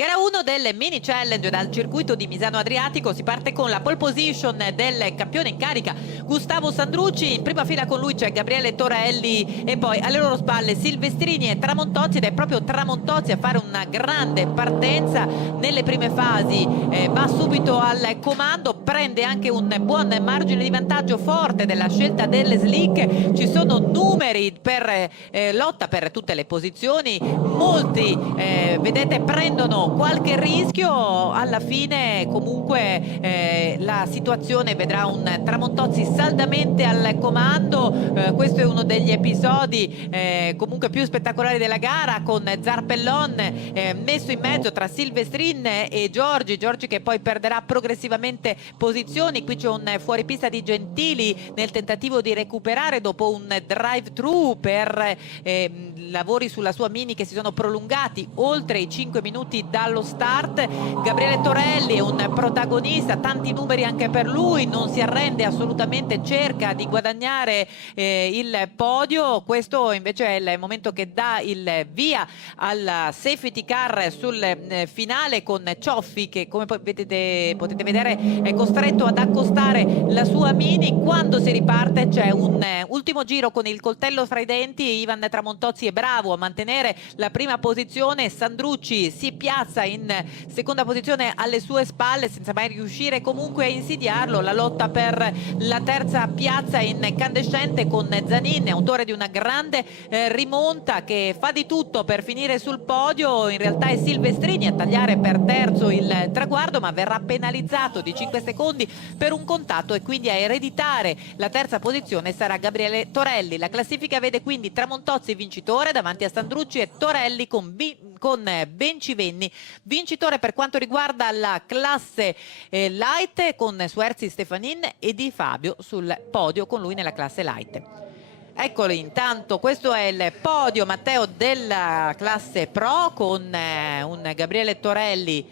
Gara 1 del mini challenge dal circuito di Misano Adriatico. Si parte con la pole position del campione in carica Gustavo Sandrucci. In prima fila con lui c'è Gabriele Torelli e poi alle loro spalle Silvestrini e Tramontozzi, ed è proprio Tramontozzi a fare una grande partenza nelle prime fasi. Va subito al comando, prende anche un buon margine di vantaggio forte della scelta delle slick. Ci sono numeri per lotta per tutte le posizioni, molti vedete prendono qualche rischio. Alla fine comunque la situazione vedrà un Tramontozzi saldamente al comando. Questo è uno degli episodi comunque più spettacolari della gara, con Zarpellon messo in mezzo tra Silvestrin e Giorgi che poi perderà progressivamente posizioni. Qui c'è un fuoripista di Gentili nel tentativo di recuperare dopo un drive thru per lavori sulla sua mini che si sono prolungati oltre i 5 minuti dallo start. Gabriele Torelli è un protagonista, tanti numeri anche per lui, non si arrende assolutamente, cerca di guadagnare il podio. Questo invece è il momento che dà il via alla safety car sul finale, con Cioffi che, come potete vedere, è costretto ad accostare la sua mini. Quando si riparte c'è un ultimo giro con il coltello fra i denti. Ivan Tramontozzi è bravo a mantenere la prima posizione, Sandrucci si piazza in seconda posizione alle sue spalle senza mai riuscire comunque a insidiarlo. La lotta per la terza piazza incandescente con Zanin, autore di una grande rimonta, che fa di tutto per finire sul podio. In realtà è Silvestrini a tagliare per terzo il traguardo, ma verrà penalizzato di 5 secondi per un contatto, e quindi a ereditare la terza posizione sarà Gabriele Torelli. La classifica vede quindi Tramontozzi vincitore davanti a Sandrucci e Torelli con Bencivenni vincitore per quanto riguarda la classe light, con Suerzi, Stefanin e Di Fabio sul podio con lui nella classe light. Eccolo, intanto questo è il podio, Matteo, della classe pro, con un Gabriele Torelli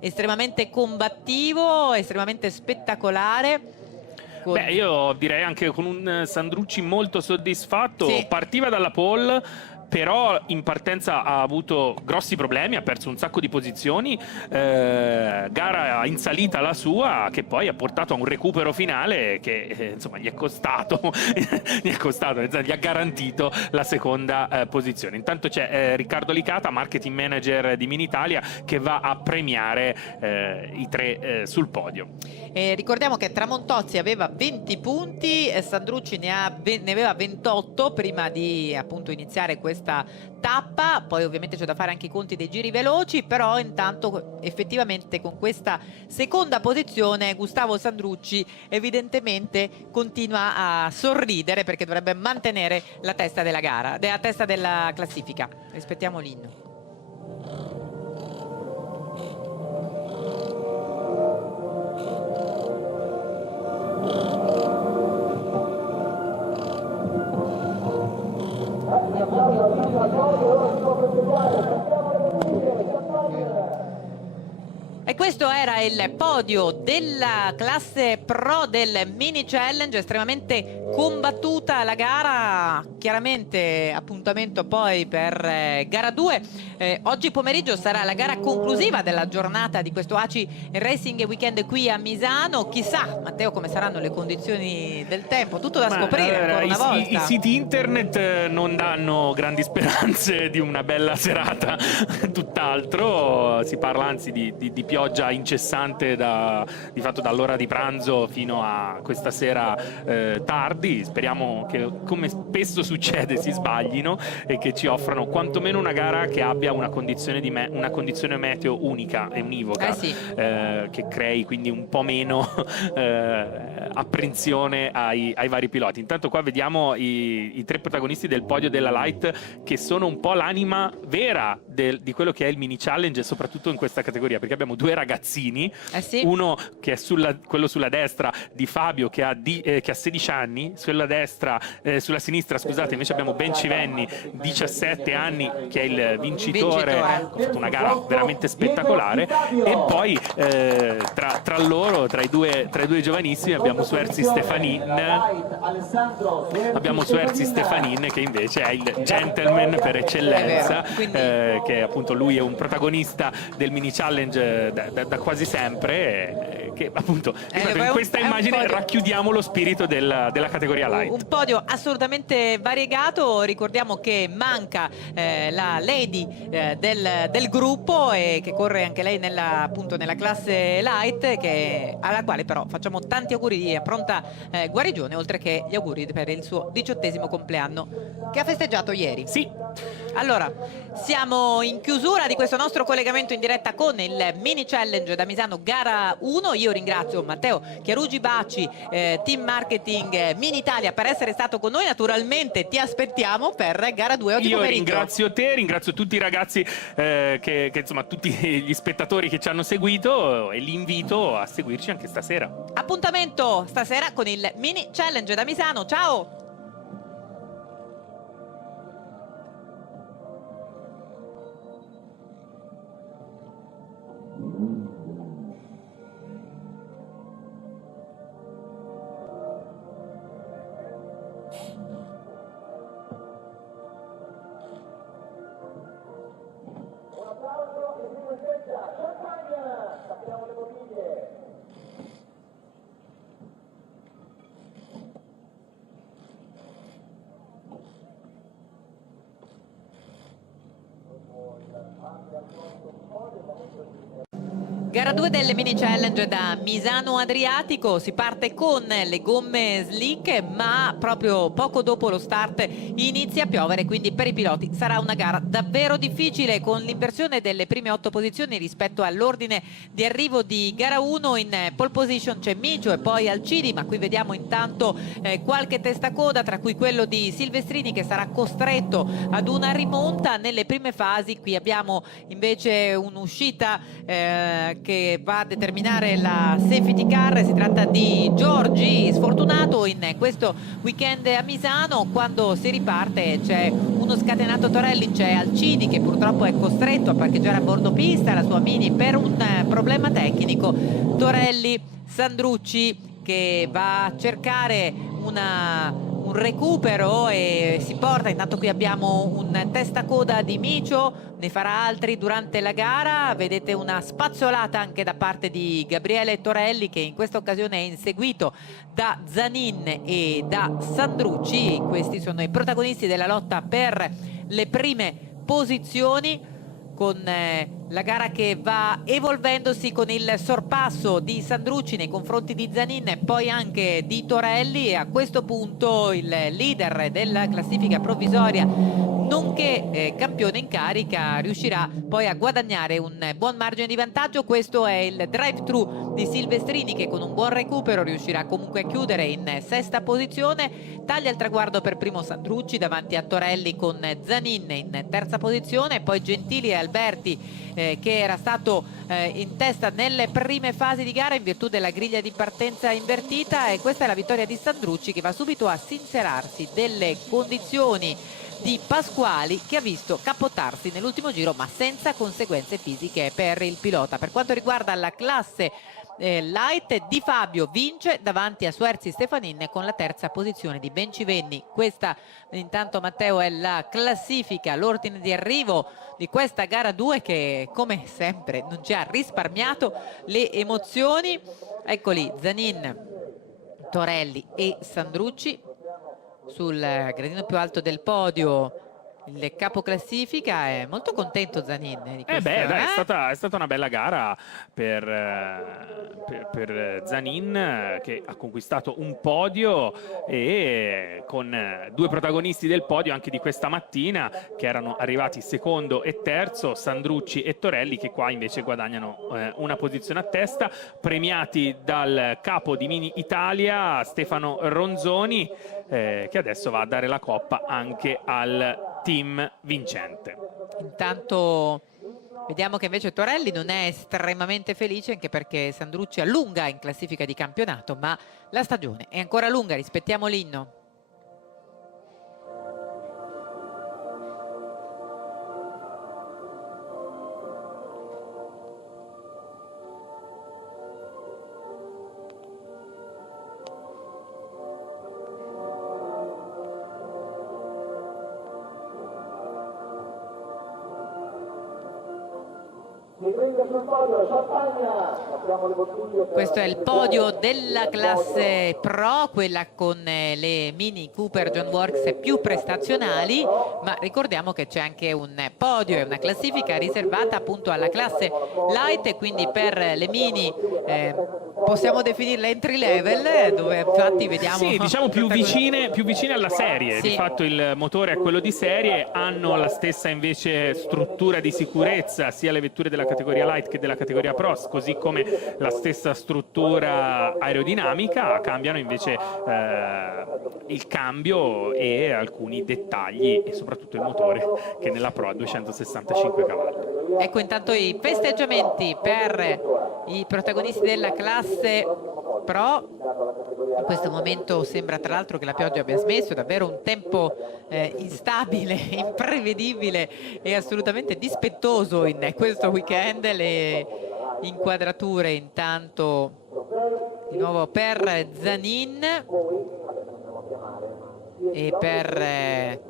estremamente combattivo, estremamente spettacolare. Beh, io direi anche con un Sandrucci molto soddisfatto. Sì. Partiva dalla pole, però in partenza ha avuto grossi problemi, ha perso un sacco di posizioni, gara in salita la sua, che poi ha portato a un recupero finale che insomma gli è costato, gli ha garantito la seconda posizione. Intanto c'è Riccardo Licata, marketing manager di Minitalia, che va a premiare i tre sul podio. Ricordiamo che Tramontozzi aveva 20 punti, Sandrucci ne aveva 28 prima di appunto iniziare questa tappa. Poi ovviamente c'è da fare anche i conti dei giri veloci, però intanto effettivamente con questa seconda posizione Gustavo Sandrucci evidentemente continua a sorridere, perché dovrebbe mantenere la testa della gara, la testa della classifica. Rispettiamo l'inno. E questo era il podio della classe pro del mini challenge, estremamente combattuta la gara. Chiaramente appuntamento poi per gara 2. Oggi pomeriggio sarà la gara conclusiva della giornata di questo ACI Racing Weekend qui a Misano. Chissà, Matteo, come saranno le condizioni del tempo, tutto da scoprire ancora una volta. I siti internet non danno grandi speranze di una bella serata, tutt'altro. Si parla anzi di pioggia incessante di fatto dall'ora di pranzo fino a questa sera tardi. Speriamo che, come spesso succede, si sbaglino e che ci offrano quantomeno una gara che abbia una condizione meteo unica e univoca, sì. Che crei quindi un po' meno apprensione ai vari piloti. Intanto qua vediamo i tre protagonisti del podio della Light, che sono un po' l'anima vera di quello che è il mini challenge, soprattutto in questa categoria, perché abbiamo due ragazzini, sì. uno che è quello sulla destra, di Fabio, che ha 16 anni, sulla destra, sulla sinistra, scusate, invece abbiamo Bencivenni, 17 anni, che è il vincitore. Ha fatto una gara veramente spettacolare. E poi tra loro, tra i due giovanissimi, abbiamo Suerzi Stefanin, che invece è il gentleman per eccellenza, che appunto lui è un protagonista del mini challenge da quasi sempre, che appunto in questa immagine racchiudiamo lo spirito della categoria light. Un podio assolutamente variegato. Ricordiamo che manca la lady del gruppo, e che corre anche lei appunto nella classe light, alla quale però facciamo tanti auguri di pronta guarigione, oltre che gli auguri per il suo 18° compleanno che ha festeggiato ieri. Sì. Allora, siamo in chiusura di questo nostro collegamento in diretta con il mini challenge da Misano gara 1. Io ringrazio Matteo Chiarugi Baci, team marketing Mini Italia, per essere stato con noi. Naturalmente ti aspettiamo per gara 2 oggi pomeriggio. Io ringrazio te, ringrazio tutti i ragazzi, insomma tutti gli spettatori che ci hanno seguito, e li invito a seguirci anche stasera. Appuntamento stasera con il mini challenge da Misano. Ciao! Gara 2 del mini challenge da Misano Adriatico. Si parte con le gomme slick, ma proprio poco dopo lo start inizia a piovere, quindi per i piloti sarà una gara davvero difficile, con l'inversione delle prime 8 posizioni rispetto all'ordine di arrivo di gara 1. In pole position c'è Micio e poi Alcidi, ma qui vediamo intanto qualche testacoda, tra cui quello di Silvestrini, che sarà costretto ad una rimonta nelle prime fasi. Qui abbiamo invece un'uscita che va a determinare la safety car. Si tratta di Giorgi, sfortunato in questo weekend a Misano. Quando si riparte c'è uno scatenato Torelli, c'è Alcidi che purtroppo è costretto a parcheggiare a bordo pista la sua Mini per un problema tecnico. Torelli, Sandrucci che va a cercare un recupero e si porta. Intanto qui abbiamo un testacoda di Micio, ne farà altri durante la gara. Vedete una spazzolata anche da parte di Gabriele Torelli, che in questa occasione è inseguito da Zanin e da Sandrucci. Questi sono i protagonisti della lotta per le prime posizioni, con la gara che va evolvendosi con il sorpasso di Sandrucci nei confronti di Zanin e poi anche di Torelli. E a questo punto il leader della classifica provvisoria, nonché campione in carica, riuscirà poi a guadagnare un buon margine di vantaggio. Questo è il drive-thru di Silvestrini, che con un buon recupero riuscirà comunque a chiudere in 6ª posizione. Taglia il traguardo per primo Sandrucci davanti a Torelli, con Zanin in 3ª posizione, poi Gentili e Alberti che era stato in testa nelle prime fasi di gara in virtù della griglia di partenza invertita. E questa è la vittoria di Sandrucci, che va subito a sincerarsi delle condizioni di Pasquali, che ha visto cappottarsi nell'ultimo giro, ma senza conseguenze fisiche per il pilota. Per quanto riguarda la classe light, Di Fabio vince davanti a Suerzi Stefanin con la 3ª posizione di Bencivenni. Questa intanto, Matteo, è la classifica, l'ordine di arrivo di questa gara 2, che come sempre non ci ha risparmiato le emozioni. Eccoli Zanin, Torelli e Sandrucci sul gradino più alto del podio. Il capo classifica è molto contento, Zanin, di questa, è stata una bella gara per Zanin, che ha conquistato un podio, e con 2 protagonisti del podio anche di questa mattina, che erano arrivati secondo e terzo, Sandrucci e Torelli, che qua invece guadagnano una posizione a testa, premiati dal capo di Mini Italia, Stefano Ronzoni, che adesso va a dare la coppa anche al team vincente. Intanto Vediamo che invece Torelli non è estremamente felice, anche perché Sandrucci allunga in classifica di campionato, ma la stagione è ancora lunga, rispettiamo l'inno. Questo è il podio della classe Pro, quella con le Mini Cooper John Works più prestazionali, ma ricordiamo che c'è anche un podio e una classifica riservata appunto alla classe Light, e quindi per le Mini possiamo definirle entry level, dove infatti vediamo... Sì, diciamo più vicine alla serie. Sì. Di fatto il motore è quello di serie, hanno la stessa invece struttura di sicurezza sia le vetture della categoria Light che della categoria Pro, così come la stessa struttura aerodinamica. Cambiano invece il cambio e alcuni dettagli, e soprattutto il motore, che nella Pro ha 265 cavalli. Ecco intanto i festeggiamenti per i protagonisti della classe Pro. In questo momento sembra tra l'altro che la pioggia abbia smesso, è davvero un tempo instabile, imprevedibile e assolutamente dispettoso in questo weekend. Le inquadrature intanto di nuovo per Zanin e per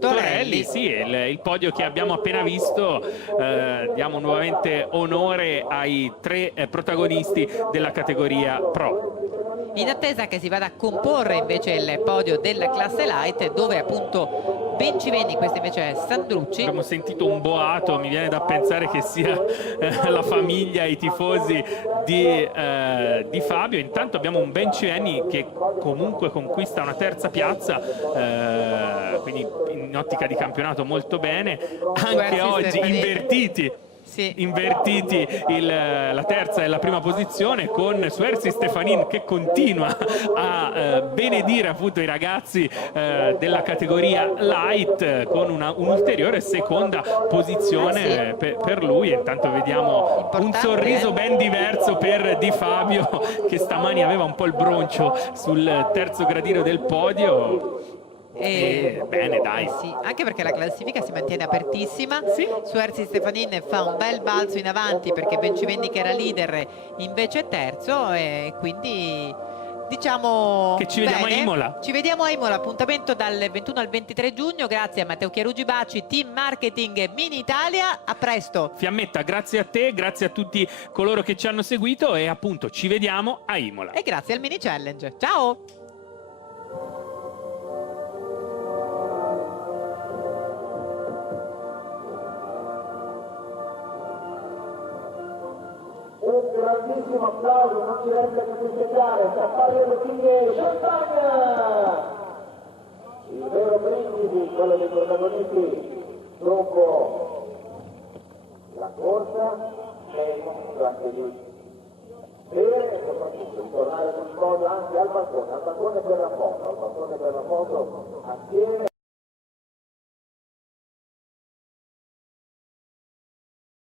Torelli. Sì, il podio che abbiamo appena visto. Diamo nuovamente onore ai tre protagonisti della categoria Pro. In attesa che si vada a comporre invece il podio della classe Light, dove appunto Bencivenni, questo invece è Sandrucci. Abbiamo sentito un boato, mi viene da pensare che sia la famiglia, i tifosi di Fabio. Intanto abbiamo un Bencivenni che comunque conquista una terza piazza, quindi in ottica di campionato molto bene. Anche oggi invertiti la terza e la prima posizione, con Suersi Stefanin che continua a benedire appunto i ragazzi della categoria Light, con un'ulteriore seconda posizione per lui. E intanto vediamo un sorriso ben diverso per Di Fabio, che stamani aveva un po' il broncio sul terzo gradino del podio. Bene, dai. Sì, anche perché la classifica si mantiene apertissima. Sì. Suersi Stefanin fa un bel balzo in avanti, perché Bencivenni, che era leader, invece è terzo, e quindi diciamo che ci vediamo bene. a Imola. Ci vediamo a Imola, appuntamento dal 21 al 23 giugno. Grazie a Matteo Chiarugi Baci, team marketing Mini Italia. A presto. Fiammetta, grazie a te, grazie a tutti coloro che ci hanno seguito, e appunto ci vediamo a Imola. E grazie al Mini Challenge. Ciao! Un grandissimo applauso, non ci resta che festeggiare, Safari Bottiglie, Champagne! Il vero brindisi, quello dei protagonisti dopo la corsa, è grazie di bere e soprattutto di tornare sul podio, anche al balcone per la foto assieme.